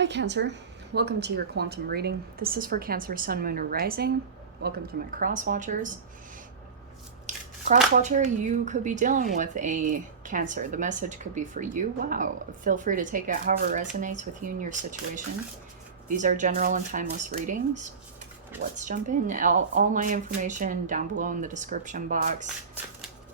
Hi Cancer, welcome to your quantum reading. This is for Cancer, Sun, Moon, or Rising. Welcome to my cross watchers. Cross watcher, you could be dealing with a Cancer. The message could be for you. Wow. Feel free to take it however resonates with you and your situation. These are general and timeless readings. Let's jump in. All my information down below in the description box.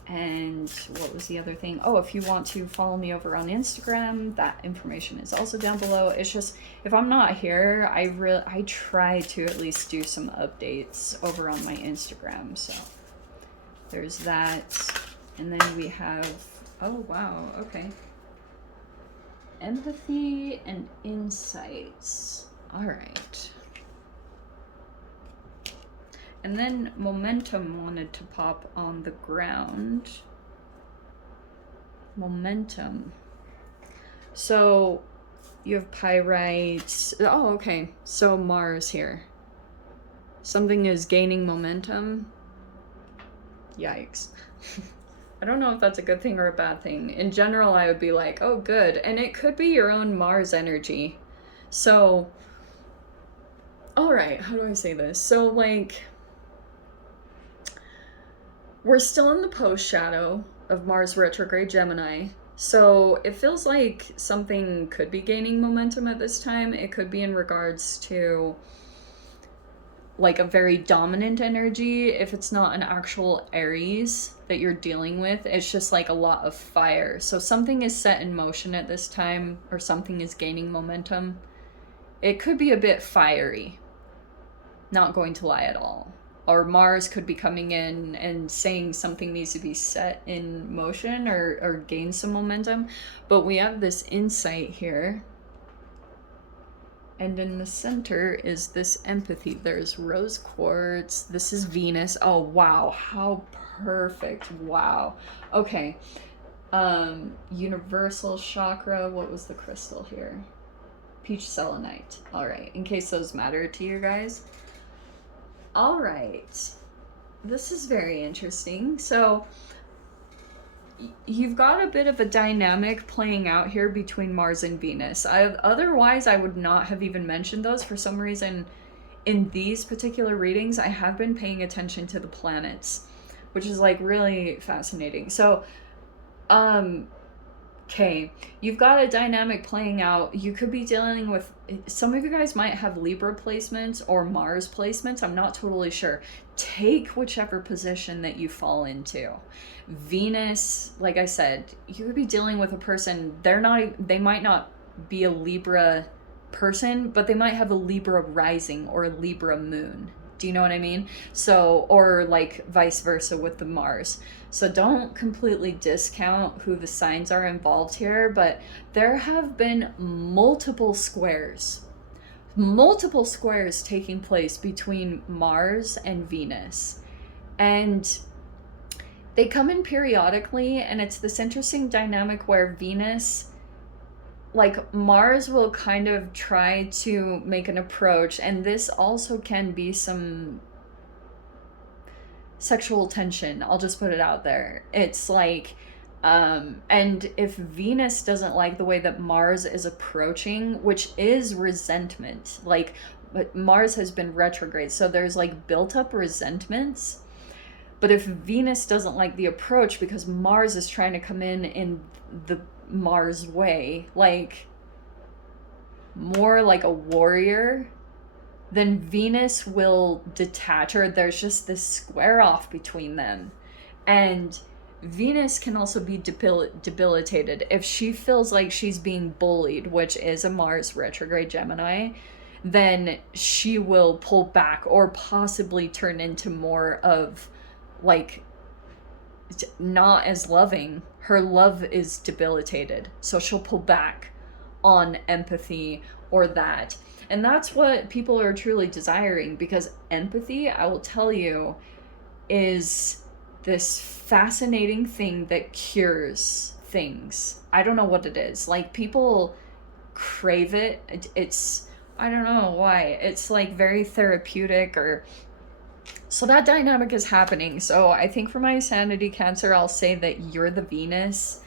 And what was the other thing? Oh, if you want to follow me over on Instagram, that information is also down below. It's just, if I'm not here, I try to at least do some updates over on my Instagram. So there's that. And then we have, oh wow, okay. Empathy and insights. All right. And then momentum wanted to pop on the ground. Momentum. So you have pyrite. Oh, okay. So Mars here. Something is gaining momentum. Yikes. I don't know if that's a good thing or a bad thing. In general, I would be like, oh, good. And it could be your own Mars energy. So, all right, how do I say this? So, like, we're still in the post shadow of Mars retrograde Gemini. So it feels like something could be gaining momentum at this time. It could be in regards to like a very dominant energy. If it's not an actual Aries that you're dealing with, it's just like a lot of fire. So something is set in motion at this time, or something is gaining momentum. It could be a bit fiery. Not going to lie at all. Or Mars could be coming in and saying something needs to be set in motion or gain some momentum. But we have this insight here. And in the center is this empathy. There's rose quartz. This is Venus. Oh, wow. How perfect. Wow. Okay. Universal chakra. What was the crystal here? Peach selenite. All right. In case those matter to you guys. All right, this is very interesting. So you've got a bit of a dynamic playing out here between Mars and Venus. Otherwise, I would not have even mentioned those. For some reason, in these particular readings, I have been paying attention to the planets, which is like really fascinating. So, okay, you've got a dynamic playing out. You could be dealing with, some of you guys might have Libra placements or Mars placements. I'm not totally sure. Take whichever position that you fall into. Venus, like I said, you could be dealing with a person, they might not be a Libra person, but they might have a Libra rising or a Libra moon. Do you know what I mean? So, or like vice versa with the Mars. So don't completely discount who the signs are involved here, but there have been multiple squares taking place between Mars and Venus. And they come in periodically, and it's this interesting dynamic where Venus, like Mars will kind of try to make an approach, and this also can be some sexual tension. I'll just put it out there. It's like, and if Venus doesn't like the way that Mars is approaching, which is resentment, like, but Mars has been retrograde, so there's like built up resentments. But if Venus doesn't like the approach because Mars is trying to come in the Mars way, like more like a warrior, then Venus will detach, or there's just this square off between them. And Venus can also be debilitated if she feels like she's being bullied, which is a Mars retrograde Gemini. Then she will pull back or possibly turn into more of like not as loving. Her love is debilitated, so she'll pull back on empathy or that. And that's what people are truly desiring, because empathy, I will tell you, is this fascinating thing that cures things. I don't know what it is. Like, people crave it. It's, I don't know why. It's like very therapeutic, or so that dynamic is happening. So I think for my sanity Cancer, I'll say that you're the Venus.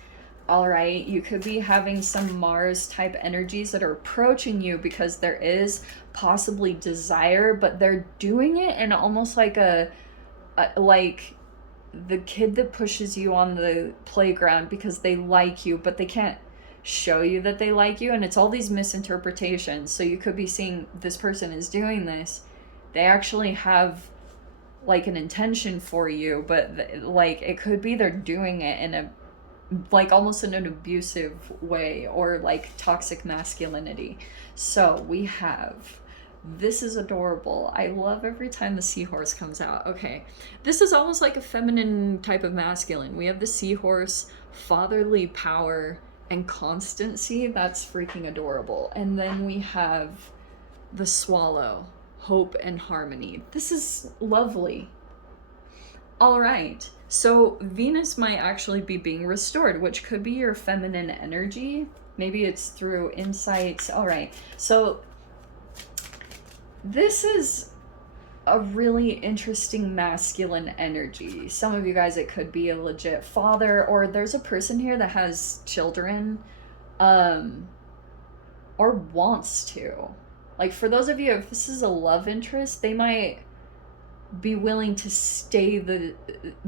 All right, you could be having some Mars type energies that are approaching you because there is possibly desire, but they're doing it in almost like like the kid that pushes you on the playground because they like you, but they can't show you that they like you, and it's all these misinterpretations. So you could be seeing this person is doing this. They actually have like an intention for you, but like it could be they're doing it in a like almost in an abusive way or like toxic masculinity. So we have, this is adorable. I love every time the seahorse comes out. Okay, this is almost like a feminine type of masculine. We have the seahorse, fatherly power and constancy. That's freaking adorable. And then we have the swallow, hope and harmony. This is lovely. All right, so Venus might actually be being restored, which could be your feminine energy. Maybe it's through insights. All right, so this is a really interesting masculine energy. Some of you guys, it could be a legit father, or there's a person here that has children, or wants to. Like for those of you, if this is a love interest, they might be willing to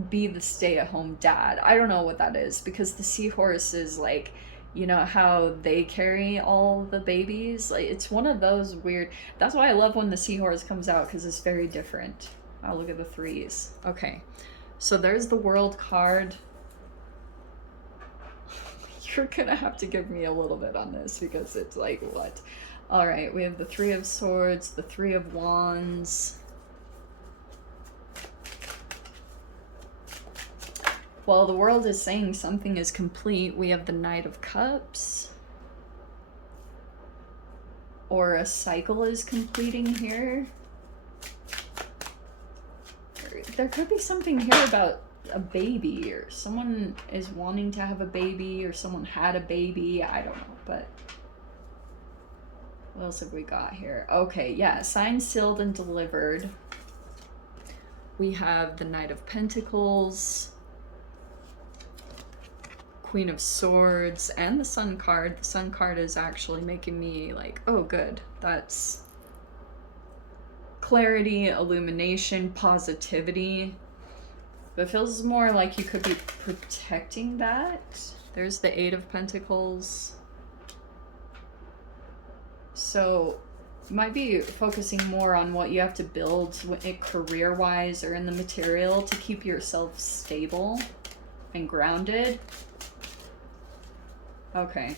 be the stay-at-home dad. I don't know what that is, because the seahorse is like, you know how they carry all the babies? Like it's one of those weird, that's why I love when the seahorse comes out, because it's very different. Oh, look at the threes. Okay, so there's the world card. You're gonna have to give me a little bit on this, because it's like, what? All right, we have the Three of Swords, the Three of Wands. Well, the world is saying something is complete. We have the Knight of Cups. Or a cycle is completing here. There could be something here about a baby, or someone is wanting to have a baby, or someone had a baby. I don't know, but what else have we got here? Okay, yeah, signed, sealed, and delivered. We have the Knight of Pentacles, Queen of Swords, and the Sun card. The Sun card is actually making me like, oh good, that's clarity, illumination, positivity. But it feels more like you could be protecting that. There's the Eight of Pentacles. So you might be focusing more on what you have to build career-wise or in the material to keep yourself stable and grounded. Okay.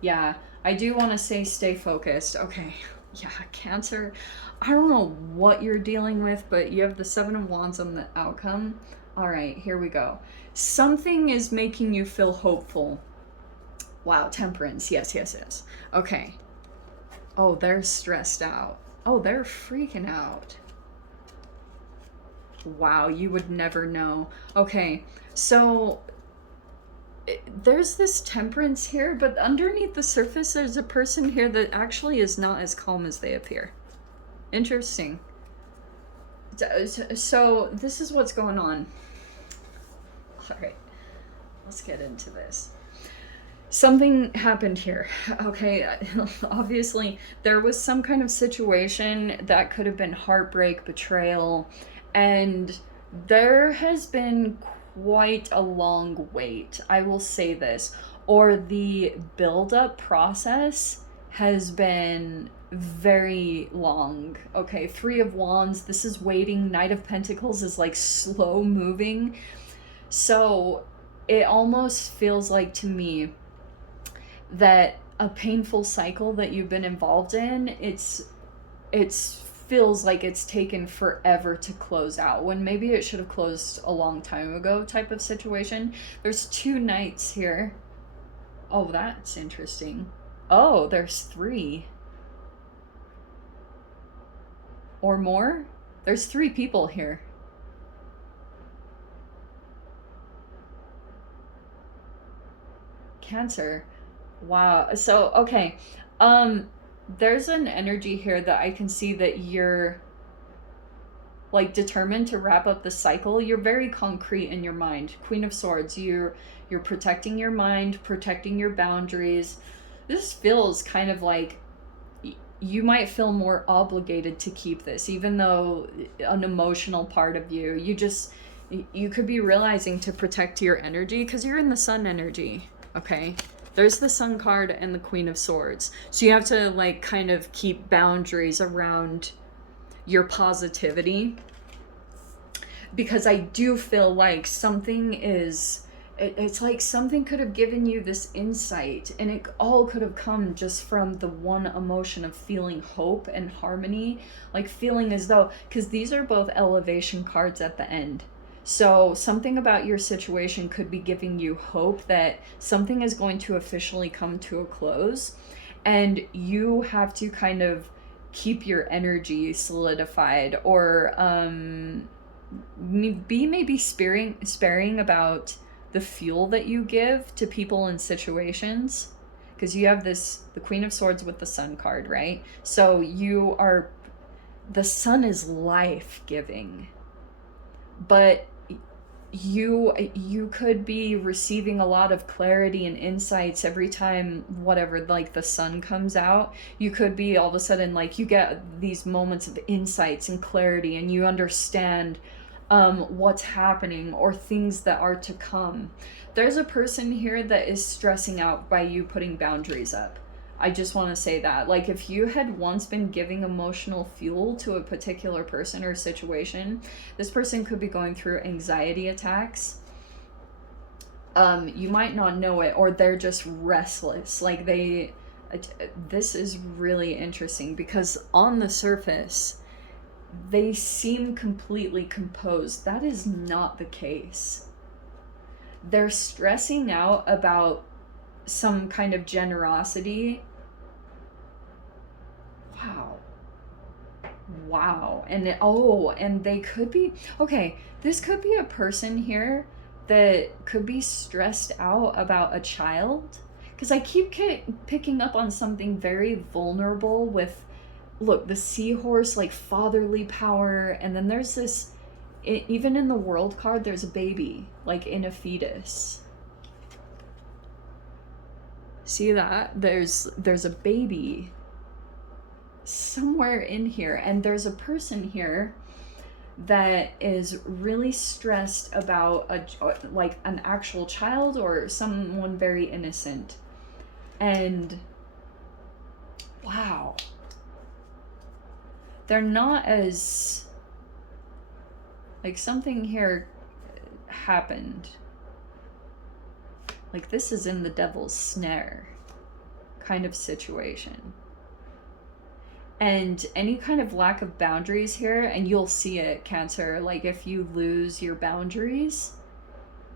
Yeah, I do want to say stay focused. Okay. Yeah, Cancer. I don't know what you're dealing with, but you have the Seven of Wands on the outcome. All right, here we go. Something is making you feel hopeful. Wow, Temperance. Yes, yes, yes. Okay. Oh, they're stressed out. Oh, they're freaking out. Wow, you would never know. Okay, so there's this Temperance here, but underneath the surface there's a person here that actually is not as calm as they appear. Interesting. So this is what's going on. All right, let's get into this. Something happened here. Okay, obviously there was some kind of situation that could have been heartbreak, betrayal, and there has been quite a long wait, I will say this, or the build-up process has been very long. Okay, Three of Wands, this is waiting. Knight of Pentacles is like slow moving. So it almost feels like to me that a painful cycle that you've been involved in, it's feels like it's taken forever to close out, when maybe it should have closed a long time ago type of situation. There's two knights here. Oh, that's interesting. Oh, there's three. Or more? There's three people here. Cancer. Wow. So, okay. There's an energy here that I can see that you're like determined to wrap up the cycle. You're very concrete in your mind. Queen of Swords, you're protecting your mind, protecting your boundaries. This feels kind of like you might feel more obligated to keep this, even though an emotional part of you could be realizing to protect your energy because you're in the sun energy. Okay, there's the Sun card and the Queen of Swords, so you have to like kind of keep boundaries around your positivity, because I do feel like it's like something could have given you this insight, and it all could have come just from the one emotion of feeling hope and harmony, like feeling as though, because these are both elevation cards at the end. So something about your situation could be giving you hope that something is going to officially come to a close, and you have to kind of keep your energy solidified, or be maybe sparing about the fuel that you give to people and situations, because you have the Queen of Swords with the Sun card, right? So the sun is life-giving, but you could be receiving a lot of clarity and insights every time whatever, like the sun comes out. You could be all of a sudden like you get these moments of insights and clarity, and you understand what's happening or things that are to come. There's a person here that is stressing out by you putting boundaries up. I just want to say that, like, if you had once been giving emotional fuel to a particular person or situation, this person could be going through anxiety attacks. You might not know it, or they're just restless. Like this is really interesting, because on the surface, they seem completely composed. That is not the case. They're stressing out about some kind of generosity. Wow. And they could be, okay, this could be a person here that could be stressed out about a child, because I keep picking up on something very vulnerable with, look, the seahorse, like fatherly power, and then there's this, even in the World card, there's a baby, like in a fetus. See that? There's a baby somewhere in here, and there's a person here that is really stressed about like an actual child or someone very innocent. And wow, they're not as, like, something here happened. Like, this is in the devil's snare kind of situation. And any kind of lack of boundaries here, and you'll see it, Cancer, like if you lose your boundaries,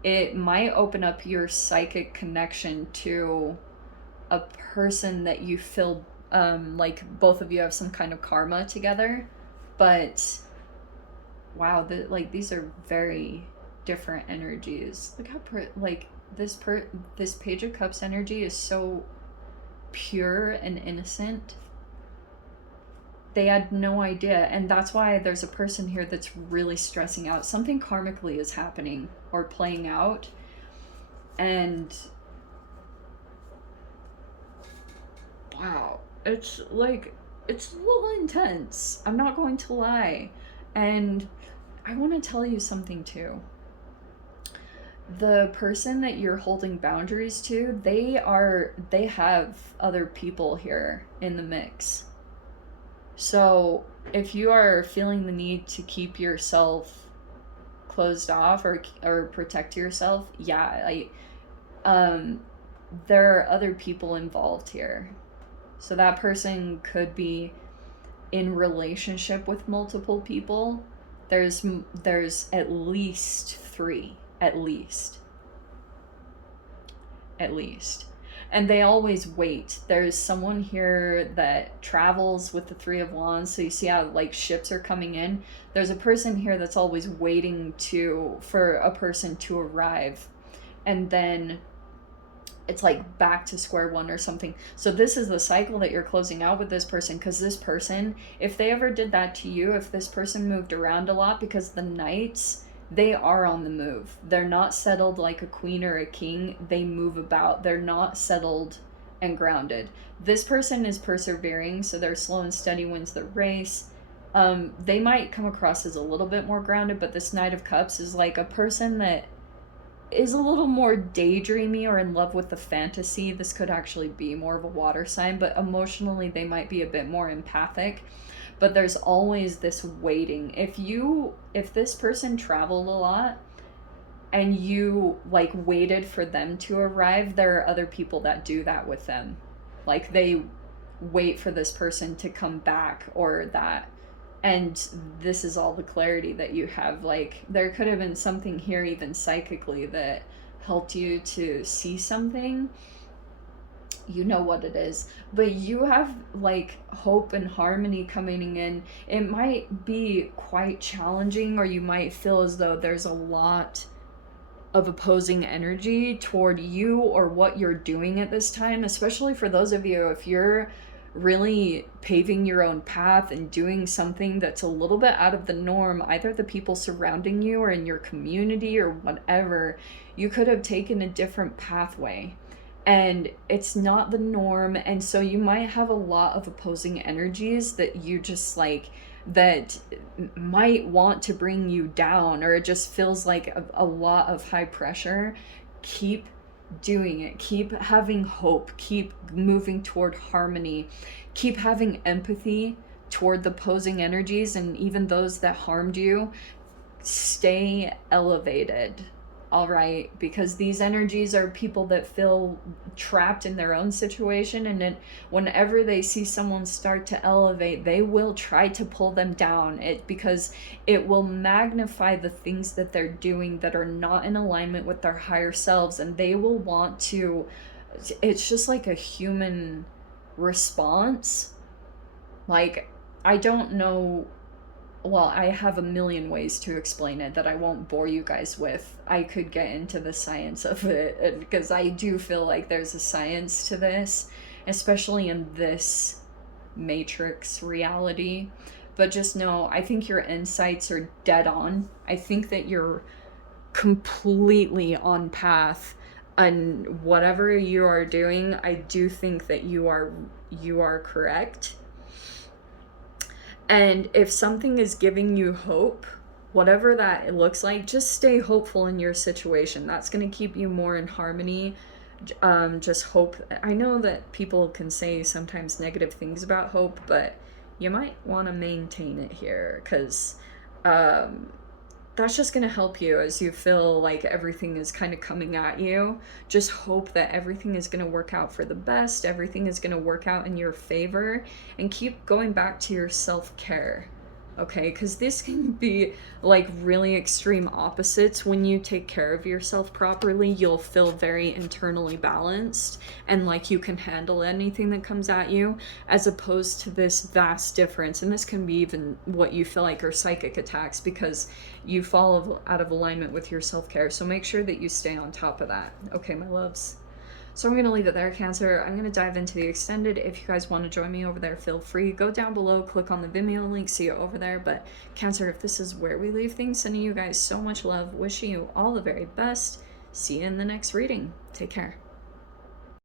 it might open up your psychic connection to a person that you feel like both of you have some kind of karma together. But wow, like these are very different energies. Look how this Page of Cups energy is so pure and innocent. They had no idea, and that's why there's a person here that's really stressing out. Something karmically is happening or playing out, and wow, it's like, it's a little intense, I'm not going to lie. And I want to tell you something too. The person that you're holding boundaries to, they have other people here in the mix. So if you are feeling the need to keep yourself closed off or protect yourself, yeah, there are other people involved here. So that person could be in relationship with multiple people. There's at least 3, at least. And they always wait. There's someone here that travels with the 3 of Wands, so you see how like ships are coming in. There's a person here that's always waiting for a person to arrive, and then it's like back to square one or something. So this is the cycle that you're closing out with this person, because this person, if they ever did that to you, if this person moved around a lot, because the knights, they are on the move. They're not settled like a queen or a king. They move about. They're not settled and grounded. This person is persevering, so they're slow and steady wins the race. They might come across as a little bit more grounded, but this Knight of Cups is like a person that is a little more daydreamy or in love with the fantasy. This could actually be more of a water sign, but emotionally they might be a bit more empathic. But there's always this waiting. If this person traveled a lot and you like waited for them to arrive, there are other people that do that with them. Like they wait for this person to come back or that. And this is all the clarity that you have. Like there could have been something here even psychically that helped you to see something. You know what it is, but you have like hope and harmony coming in. It might be quite challenging, or you might feel as though there's a lot of opposing energy toward you or what you're doing at this time, especially for those of you, if you're really paving your own path and doing something that's a little bit out of the norm, either the people surrounding you or in your community or whatever, you could have taken a different pathway and it's not the norm. And so you might have a lot of opposing energies that you just like, that might want to bring you down, or it just feels like a lot of high pressure. Keep doing it. Keep having hope. Keep moving toward harmony. Keep having empathy toward the opposing energies and even those that harmed you. Stay elevated. All right, because these energies are people that feel trapped in their own situation, and then whenever they see someone start to elevate, they will try to pull them down. Because it will magnify the things that they're doing that are not in alignment with their higher selves, and they will want to. It's just like a human response. Like, I don't know. Well, I have a million ways to explain it that I won't bore you guys with. I could get into the science of it, because I do feel like there's a science to this, especially in this matrix reality. But just know, I think your insights are dead on. I think that you're completely on path, and whatever you are doing, I do think that you are correct. And if something is giving you hope, whatever that looks like, just stay hopeful in your situation. That's going to keep you more in harmony. Just hope. I know that people can say sometimes negative things about hope, but you might want to maintain it here, because that's just going to help you as you feel like everything is kind of coming at you. Just hope that everything is going to work out for the best. Everything is going to work out in your favor, and keep going back to your self-care. Okay, because this can be like really extreme opposites. When you take care of yourself properly, you'll feel very internally balanced and like you can handle anything that comes at you, as opposed to this vast difference. And this can be even what you feel like are psychic attacks, because you fall out of alignment with your self-care. So make sure that you stay on top of that. Okay, my loves. So I'm going to leave it there, Cancer. I'm going to dive into the extended. If you guys want to join me over there, feel free. Go down below, click on the Vimeo link, see you over there. But Cancer, if this is where we leave things, sending you guys so much love, wishing you all the very best. See you in the next reading. Take care.